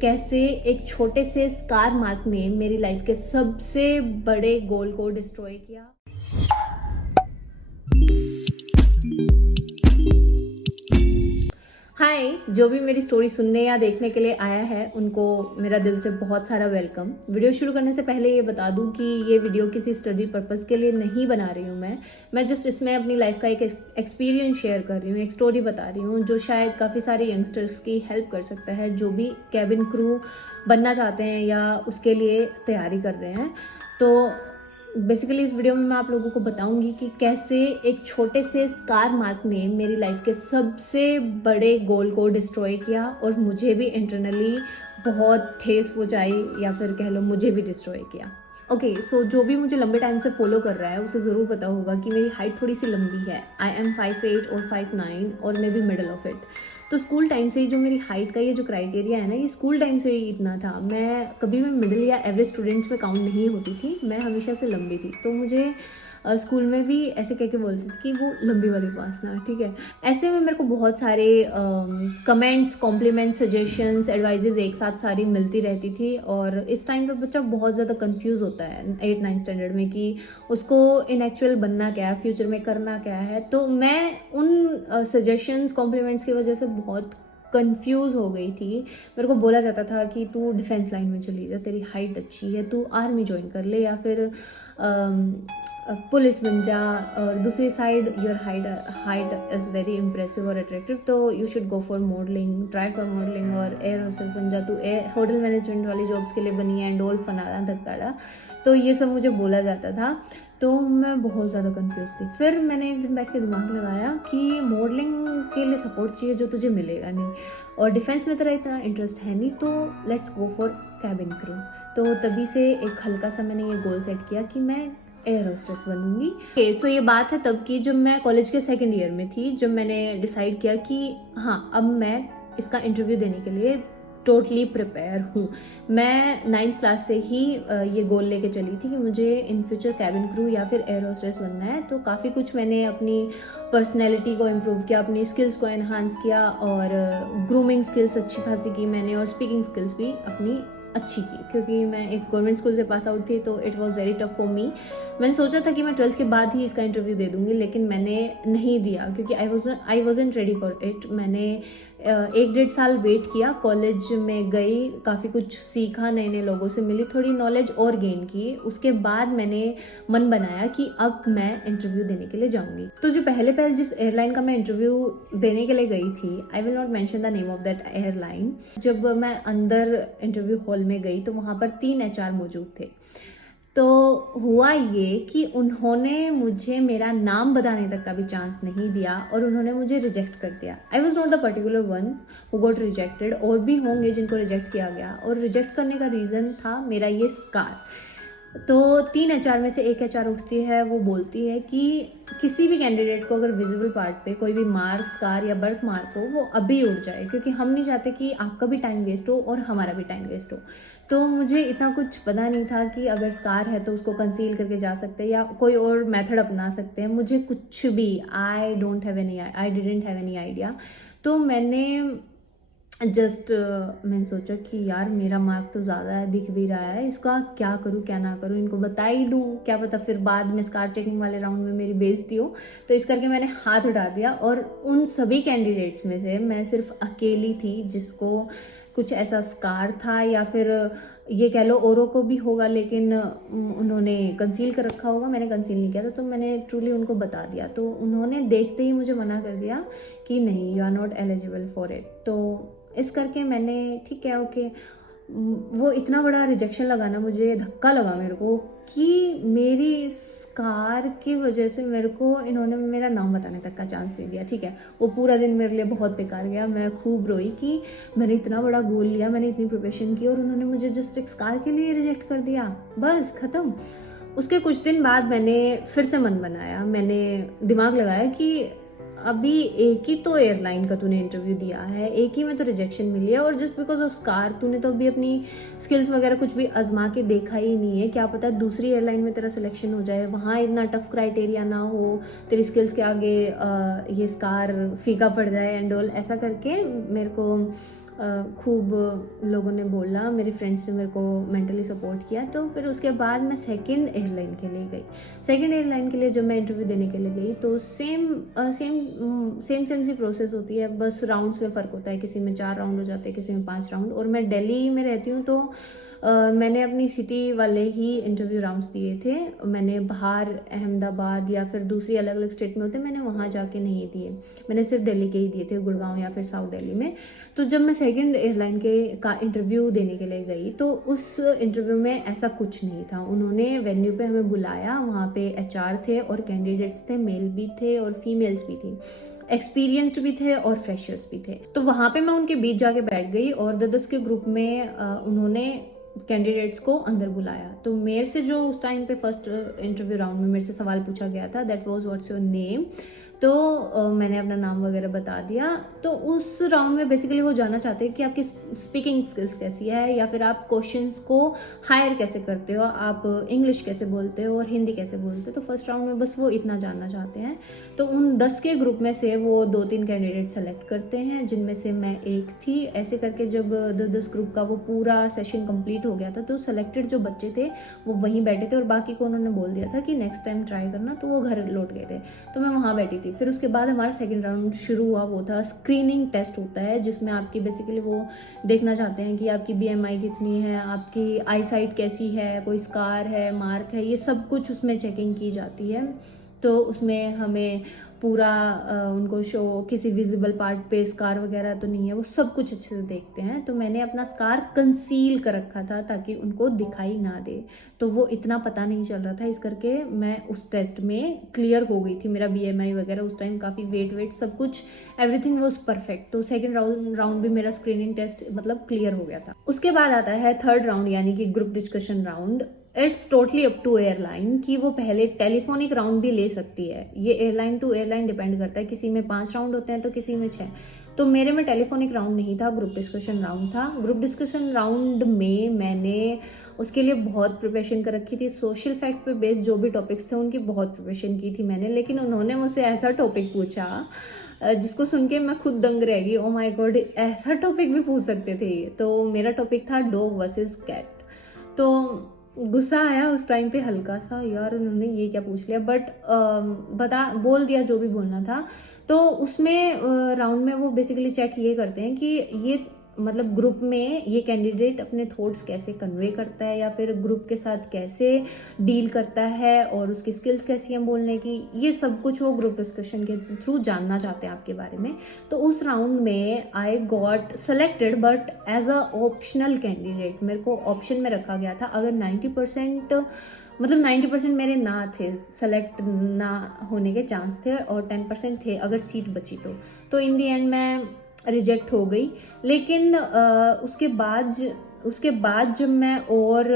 कैसे एक छोटे से स्कार मार्क ने मेरी लाइफ के सबसे बड़े गोल को डिस्ट्रॉय किया। हाय, जो भी मेरी स्टोरी सुनने या देखने के लिए आया है उनको मेरा दिल से बहुत सारा वेलकम। वीडियो शुरू करने से पहले ये बता दूं कि ये वीडियो किसी स्टडी पर्पस के लिए नहीं बना रही हूँ। मैं जस्ट इसमें अपनी लाइफ का एक एक्सपीरियंस शेयर कर रही हूँ, एक स्टोरी बता रही हूँ जो शायद काफ़ी सारे यंगस्टर्स की हेल्प कर सकता है जो भी कैबिन क्रू बनना चाहते हैं या उसके लिए तैयारी कर रहे हैं। तो बेसिकली इस वीडियो में मैं आप लोगों को बताऊंगी कि कैसे एक छोटे से स्कार मार्क ने मेरी लाइफ के सबसे बड़े गोल को डिस्ट्रॉय किया और मुझे भी इंटरनली बहुत ठेस पहुंचाई या फिर कह लो मुझे भी डिस्ट्रॉय किया। ओके, सो जो भी मुझे लंबे टाइम से फॉलो कर रहा है उसे ज़रूर पता होगा कि मेरी हाइट थोड़ी सी लंबी है। आई एम 5'8" और 5'9" और may be middle of it. तो स्कूल टाइम से ही जो मेरी हाइट का ये जो क्राइटेरिया है ना, ये स्कूल टाइम से ही इतना था। मैं कभी भी मिडिल या एवरेज स्टूडेंट्स में काउंट नहीं होती थी, मैं हमेशा से लंबी थी। तो मुझे स्कूल में भी ऐसे कह के बोलते थे कि वो लंबी वाली उपासना, ठीक है। ऐसे में मेरे को बहुत सारे कमेंट्स, कॉम्प्लीमेंट्स, सजेशंस, एडवाइजेज एक साथ सारी मिलती रहती थी। और इस टाइम पे बच्चा बहुत ज़्यादा कंफ्यूज होता है 8-9 स्टैंडर्ड में कि उसको इन एक्चुअल बनना क्या है, फ्यूचर में करना क्या है। तो मैं उन सजेशंस, कॉम्प्लीमेंट्स की वजह से बहुत कंफ्यूज हो गई थी। मेरे को बोला जाता था कि तू डिफेंस लाइन में चली जा, तेरी हाइट अच्छी है, तू आर्मी ज्वाइन कर ले या फिर पुलिस बन जा। और दूसरी side your height is very impressive और अट्रैक्टिव, तो you should go for modelling, try for modelling और एयर होस्टेस बन जा, तू होटल मैनेजमेंट वाली जॉब्स के लिए बनी है, एंड ऑल फनाना धक्काड़ा। तो ये सब मुझे बोला जाता था। तो मैं बहुत ज़्यादा कंफ्यूज थी। फिर मैंने एक दिन बैठ के दिमाग लगाया कि मॉडलिंग के लिए सपोर्ट चाहिए जो तुझे मिलेगा नहीं, और डिफेंस में तेरा इतना इंटरेस्ट है नहीं, तो let's go for cabin crew. तो तभी से एक हल्का सा मैंने ये गोल सेट किया कि मैं एयर होस्टेस बनूंगी। सो ये बात है तब की, जब मैं कॉलेज के सेकेंड ईयर में थी, जब मैंने डिसाइड किया कि हाँ, अब मैं इसका इंटरव्यू देने के लिए टोटली प्रिपेयर हूँ। मैं 9th क्लास से ही ये गोल लेके चली थी कि मुझे इन फ्यूचर कैबिन क्रू या फिर एयर होस्टेस बनना है। तो काफ़ी कुछ मैंने अपनी पर्सनैलिटी को इम्प्रूव किया, अपनी स्किल्स को एनहांस किया, और ग्रूमिंग स्किल्स अच्छी खासी की मैंने, और स्पीकिंग स्किल्स भी अपनी अच्छी की, क्योंकि मैं एक गवर्नमेंट स्कूल से पास आउट थी। तो it was very tough for me. मैंने सोचा था कि मैं 12th के बाद ही इसका इंटरव्यू दे दूंगी, लेकिन मैंने नहीं दिया क्योंकि आई वॉजंट रेडी फॉर इट। मैंने 1-1.5 साल वेट किया, कॉलेज में गई, काफ़ी कुछ सीखा, नए नए लोगों से मिली, थोड़ी नॉलेज और गेन की। उसके बाद मैंने मन बनाया कि अब मैं इंटरव्यू देने के लिए जाऊंगी। तो जो पहले जिस एयरलाइन का मैं इंटरव्यू देने के लिए गई थी, I will not mention the name of that airline. जब मैं अंदर इंटरव्यू हॉल में गई तो वहाँ पर 3 HR मौजूद थे। तो हुआ ये कि उन्होंने मुझे मेरा नाम बताने तक का भी चांस नहीं दिया और उन्होंने मुझे रिजेक्ट कर दिया। I was not the particular one who got rejected, और भी होंगे जिनको रिजेक्ट किया गया। और रिजेक्ट करने का रीज़न था मेरा ये स्कार। तो 3 HR में से एक HR उठती है, वो बोलती है कि किसी भी कैंडिडेट को अगर विजिबल पार्ट पे कोई भी मार्क, स्कार या बर्थ मार्क हो, वो अभी उड़ जाए, क्योंकि हम नहीं चाहते कि आपका भी टाइम वेस्ट हो और हमारा भी टाइम वेस्ट हो। तो मुझे इतना कुछ पता नहीं था कि अगर स्कार है तो उसको कंसील करके जा सकते हैं या कोई और मेथड अपना सकते हैं। मुझे कुछ भी I didn't have any idea. तो मैंने सोचा कि यार मेरा मार्क तो ज़्यादा है, दिख भी रहा है, इसका क्या करूँ क्या ना करूँ, इनको बता ही दूँ, क्या पता फिर बाद में स्कार चेकिंग वाले राउंड में मेरी बेइज्जती हो। तो इस करके मैंने हाथ उठा दिया, और उन सभी कैंडिडेट्स में से मैं सिर्फ अकेली थी जिसको कुछ ऐसा स्कार था, या फिर ये कह लो औरों को भी होगा लेकिन उन्होंने कंसील कर रखा होगा, मैंने कंसील नहीं किया था। तो मैंने ट्रूली उनको बता दिया। तो उन्होंने देखते ही मुझे मना कर दिया कि नहीं, you are not eligible for it. तो इस करके मैंने, ठीक है, ओके, वो इतना बड़ा रिजेक्शन लगा ना, मुझे धक्का लगा मेरे को कि मेरी स्कार की वजह से मेरे को इन्होंने मेरा नाम बताने तक का चांस नहीं दिया। ठीक है, वो पूरा दिन मेरे लिए बहुत बेकार गया। मैं खूब रोई कि मैंने इतना बड़ा गोल लिया, मैंने इतनी प्रिपरेशन की, और उन्होंने मुझे जस्ट एक स्कार के लिए रिजेक्ट कर दिया, बस खत्म। उसके कुछ दिन बाद मैंने फिर से मन बनाया, मैंने दिमाग लगाया कि अभी एक ही तो एयरलाइन का तूने इंटरव्यू दिया है, एक ही में तो रिजेक्शन मिली है, और जस्ट बिकॉज ऑफ स्कार तूने तो अभी अपनी स्किल्स वगैरह कुछ भी आजमा के देखा ही नहीं है। क्या पता दूसरी एयरलाइन में तेरा सिलेक्शन हो जाए, वहाँ इतना टफ क्राइटेरिया ना हो, तेरी स्किल्स के आगे ये स्कार फीका पड़ जाए एंड ऑल। ऐसा करके मेरे को खूब लोगों ने बोला, मेरे फ्रेंड्स ने मेरे को मेंटली सपोर्ट किया। तो फिर उसके बाद मैं सेकंड एयरलाइन के लिए गई। सेकंड एयरलाइन के लिए जब मैं इंटरव्यू देने के लिए गई तो सेम सी प्रोसेस होती है, बस राउंड्स में फ़र्क होता है, किसी में 4 राउंड हो जाते हैं, किसी में 5 राउंड। और मैं दिल्ली में रहती हूँ तो मैंने अपनी सिटी वाले ही इंटरव्यू राउंड्स दिए थे। मैंने बाहर अहमदाबाद या फिर दूसरी अलग अलग स्टेट में होते, मैंने वहाँ जाके नहीं दिए, मैंने सिर्फ दिल्ली के ही दिए थे, गुड़गांव या फिर साउथ दिल्ली में। तो जब मैं सेकंड एयरलाइन के का इंटरव्यू देने के लिए गई तो उस इंटरव्यू में ऐसा कुछ नहीं था। उन्होंने वेन्यू पे हमें बुलाया, वहाँ पे एचआर थे और कैंडिडेट्स थे, मेल भी थे और फीमेल्स भी थी, एक्सपीरियंस्ड भी थे और फ्रेशर्स भी थे। तो वहाँ पे मैं उनके बीच जाके बैठ गई और 10 के ग्रुप में उन्होंने कैंडिडेट्स को अंदर बुलाया। तो मेरे से जो उस टाइम पे फर्स्ट इंटरव्यू राउंड में मेरे से सवाल पूछा गया था, that was what's your name. तो मैंने अपना नाम वगैरह बता दिया। तो उस राउंड में बेसिकली वो जानना चाहते हैं कि आपकी स्पीकिंग स्किल्स कैसी है, या फिर आप क्वेश्चंस को हायर कैसे करते हो, आप इंग्लिश कैसे बोलते हो और हिंदी कैसे बोलते हो। तो फर्स्ट राउंड में बस वो इतना जानना चाहते हैं। तो उन 10 के ग्रुप में से वो 2-3 कैंडिडेट सेलेक्ट करते हैं, जिनमें से मैं एक थी। ऐसे करके जब 10 ग्रुप का वो पूरा सेशन कंप्लीट हो गया था तो सेलेक्टेड जो बच्चे थे वो वहीं बैठे थे और बाकी को उन्होंने बोल दिया था कि नेक्स्ट टाइम ट्राई करना, तो वो घर लौट गए थे। तो मैं वहाँ बैठी थी। फिर उसके बाद हमारा सेकंड राउंड शुरू हुआ, वो था स्क्रीनिंग टेस्ट होता है, जिसमें आपकी बेसिकली वो देखना चाहते हैं कि आपकी बीएमआई कितनी है, आपकी आई साइट कैसी है, कोई स्कार है, मार्क है, ये सब कुछ उसमें चेकिंग की जाती है। तो उसमें हमें पूरा उनको शो, किसी विजिबल पार्ट पे स्कार वगैरह तो नहीं है, वो सब कुछ अच्छे से देखते हैं। तो मैंने अपना स्कार कंसील कर रखा था ताकि उनको दिखाई ना दे, तो वो इतना पता नहीं चल रहा था। इस करके मैं उस टेस्ट में क्लियर हो गई थी। मेरा बीएमआई वगैरह उस टाइम काफ़ी वेट सब कुछ, एवरीथिंग वाज परफेक्ट। तो सेकंड राउंड भी मेरा स्क्रीनिंग टेस्ट मतलब क्लियर हो गया था। उसके बाद आता है थर्ड राउंड, यानी कि group discussion round. It's totally up to airline कि वो पहले टेलीफोनिक राउंड भी ले सकती है। ये एयरलाइन टू एयरलाइन डिपेंड करता है, किसी में 5 राउंड होते हैं तो किसी में 6। तो मेरे में टेलीफोनिक राउंड नहीं था, ग्रुप डिस्कशन राउंड था। ग्रुप डिस्कशन राउंड में मैंने उसके लिए बहुत प्रिपरेशन कर रखी थी। सोशल फैक्ट पे बेस्ड जो भी टॉपिक्स थे उनकी बहुत प्रिपरेशन की थी मैंने। लेकिन उन्होंने मुझसे ऐसा टॉपिक पूछा जिसको सुन के मैं खुद दंग रह गई। ओ माय गॉड, ऐसा टॉपिक भी पूछ सकते थे। तो मेरा टॉपिक था डॉग वर्सेस कैट। तो गुस्सा आया उस टाइम पे हल्का सा, यार उन्होंने ये क्या पूछ लिया, बट बोल दिया जो भी बोलना था। तो उसमें राउंड में वो बेसिकली चेक ये करते हैं कि ये मतलब ग्रुप में ये कैंडिडेट अपने थॉट्स कैसे कन्वे करता है, या फिर ग्रुप के साथ कैसे डील करता है, और उसकी स्किल्स कैसी हैं बोलने की। ये सब कुछ वो ग्रुप डिस्कशन के थ्रू जानना चाहते हैं आपके बारे में। तो उस राउंड में I got selected but as a optional candidate. मेरे को ऑप्शन में रखा गया था। अगर 90% मेरे ना थे, सेलेक्ट ना होने के चांस थे, और 10% थे अगर सीट बची तो इन दी एंड मैं रिजेक्ट हो गई। लेकिन उसके बाद जब मैं और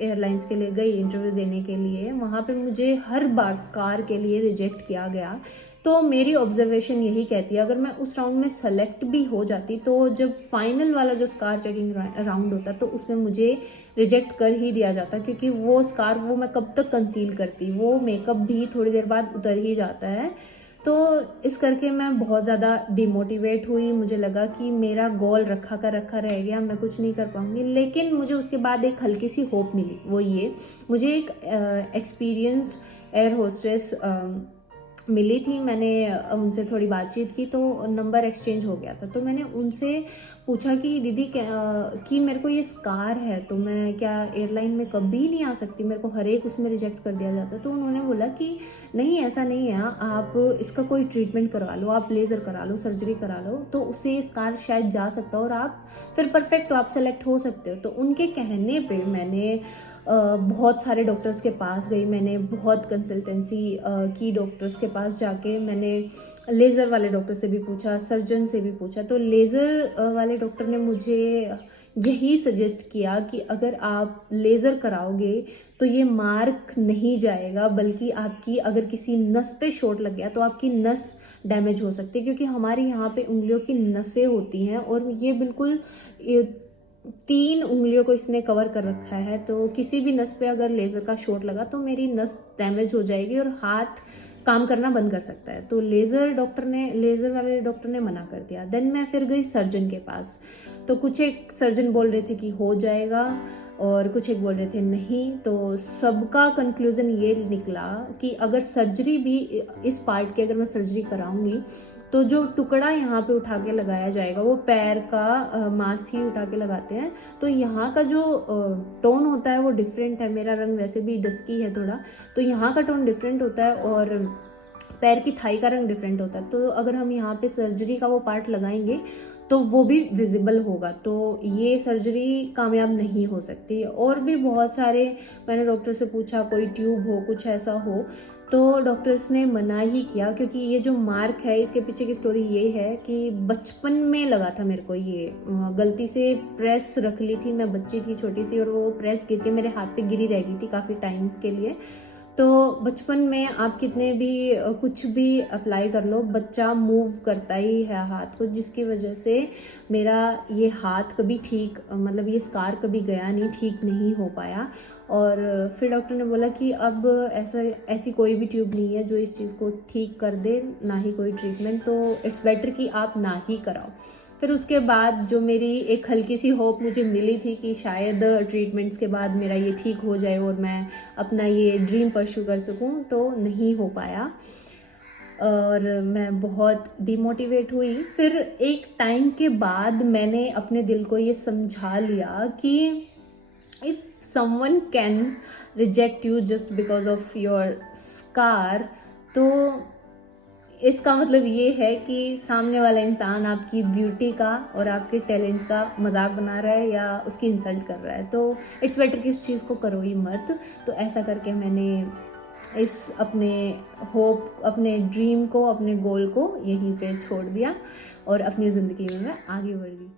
एयरलाइंस के लिए गई इंटरव्यू देने के लिए, वहाँ पे मुझे हर बार स्कार के लिए रिजेक्ट किया गया। तो मेरी ऑब्जर्वेशन यही कहती है, अगर मैं उस राउंड में सेलेक्ट भी हो जाती तो जब फाइनल वाला जो स्कार चेकिंग राउंड होता तो उसमें मुझे रिजेक्ट कर ही दिया जाता, क्योंकि वो स्कार वो मैं कब तक कंसील करती, वो मेकअप भी थोड़ी देर बाद उतर ही जाता है। तो इस करके मैं बहुत ज़्यादा डिमोटिवेट हुई। मुझे लगा कि मेरा गोल रखा का रखा रह गया, मैं कुछ नहीं कर पाऊंगी। लेकिन मुझे उसके बाद एक हल्की सी होप मिली, वो ये, मुझे एक एक्सपीरियंस्ड एयर होस्टेस मिली थी। मैंने उनसे थोड़ी बातचीत की तो नंबर एक्सचेंज हो गया था। तो मैंने उनसे पूछा कि दीदी कि मेरे को ये स्कार है तो मैं क्या एयरलाइन में कभी नहीं आ सकती, मेरे को हर एक उसमें रिजेक्ट कर दिया जाता। तो उन्होंने बोला कि नहीं, ऐसा नहीं है, आप इसका कोई ट्रीटमेंट करवा लो, आप लेज़र करा लो, सर्जरी करा लो, तो उससे ये स्कार शायद जा सकता हो और आप फिर परफेक्ट हो, आप सेलेक्ट हो सकते हो। तो उनके कहने पर मैंने बहुत सारे डॉक्टर्स के पास गई, मैंने बहुत कंसल्टेंसी की डॉक्टर्स के पास जाके। मैंने लेज़र वाले डॉक्टर से भी पूछा, सर्जन से भी पूछा। तो लेज़र वाले डॉक्टर ने मुझे यही सजेस्ट किया कि अगर आप लेज़र कराओगे तो ये मार्क नहीं जाएगा, बल्कि आपकी अगर किसी नस पे शॉट लग गया तो आपकी नस डैमेज हो सकती है, क्योंकि हमारे यहाँ पे उंगलियों की नसें होती हैं और ये बिल्कुल 3 उंगलियों को इसने कवर कर रखा है। तो किसी भी नस पे अगर लेज़र का शॉट लगा तो मेरी नस डैमेज हो जाएगी और हाथ काम करना बंद कर सकता है। तो लेज़र वाले डॉक्टर ने मना कर दिया। देन मैं फिर गई सर्जन के पास। तो कुछ एक सर्जन बोल रहे थे कि हो जाएगा और कुछ एक बोल रहे थे नहीं। तो सबका कंक्लूजन ये निकला कि अगर सर्जरी भी इस पार्ट की अगर मैं सर्जरी कराऊंगी तो जो टुकड़ा यहाँ पे उठा के लगाया जाएगा वो पैर का मांस ही उठा के लगाते हैं, तो यहाँ का जो टोन होता है वो डिफरेंट है। मेरा रंग वैसे भी डस्की है थोड़ा, तो यहाँ का टोन डिफरेंट होता है और पैर की थाई का रंग डिफरेंट होता है। तो अगर हम यहाँ पे सर्जरी का वो पार्ट लगाएंगे तो वो भी विजिबल होगा, तो ये सर्जरी कामयाब नहीं हो सकती। और भी बहुत सारे मैंने डॉक्टर से पूछा कोई ट्यूब हो कुछ ऐसा हो, तो डॉक्टर्स ने मना ही किया, क्योंकि ये जो मार्क है इसके पीछे की स्टोरी ये है कि बचपन में लगा था मेरे को, ये गलती से प्रेस रख ली थी, मैं बच्ची थी छोटी सी और वो प्रेस गिर के मेरे हाथ पे गिरी रह गई थी काफ़ी टाइम के लिए। तो बचपन में आप कितने भी कुछ भी अप्लाई कर लो, बच्चा मूव करता ही है हाथ को, जिसकी वजह से मेरा ये हाथ कभी ठीक मतलब ये स्कार कभी गया नहीं, ठीक नहीं हो पाया। और फिर डॉक्टर ने बोला कि अब ऐसी कोई भी ट्यूब नहीं है जो इस चीज़ को ठीक कर दे, ना ही कोई ट्रीटमेंट, तो इट्स बेटर कि आप ना ही कराओ। फिर उसके बाद जो मेरी एक हल्की सी होप मुझे मिली थी कि शायद ट्रीटमेंट्स के बाद मेरा ये ठीक हो जाए और मैं अपना ये ड्रीम परस्यू कर सकूं, तो नहीं हो पाया और मैं बहुत डिमोटिवेट हुई। फिर एक टाइम के बाद मैंने अपने दिल को ये समझा लिया कि if someone can reject you just because of your scar, तो इसका मतलब ये है कि सामने वाला इंसान आपकी ब्यूटी का और आपके टैलेंट का मजाक बना रहा है या उसकी इंसल्ट कर रहा है, तो इट्स बेटर कि उस चीज़ को करो ही मत। तो ऐसा करके मैंने इस अपने होप, अपने ड्रीम को, अपने गोल को यहीं पे छोड़ दिया और अपनी ज़िंदगी में मैं आगे बढ़ गई।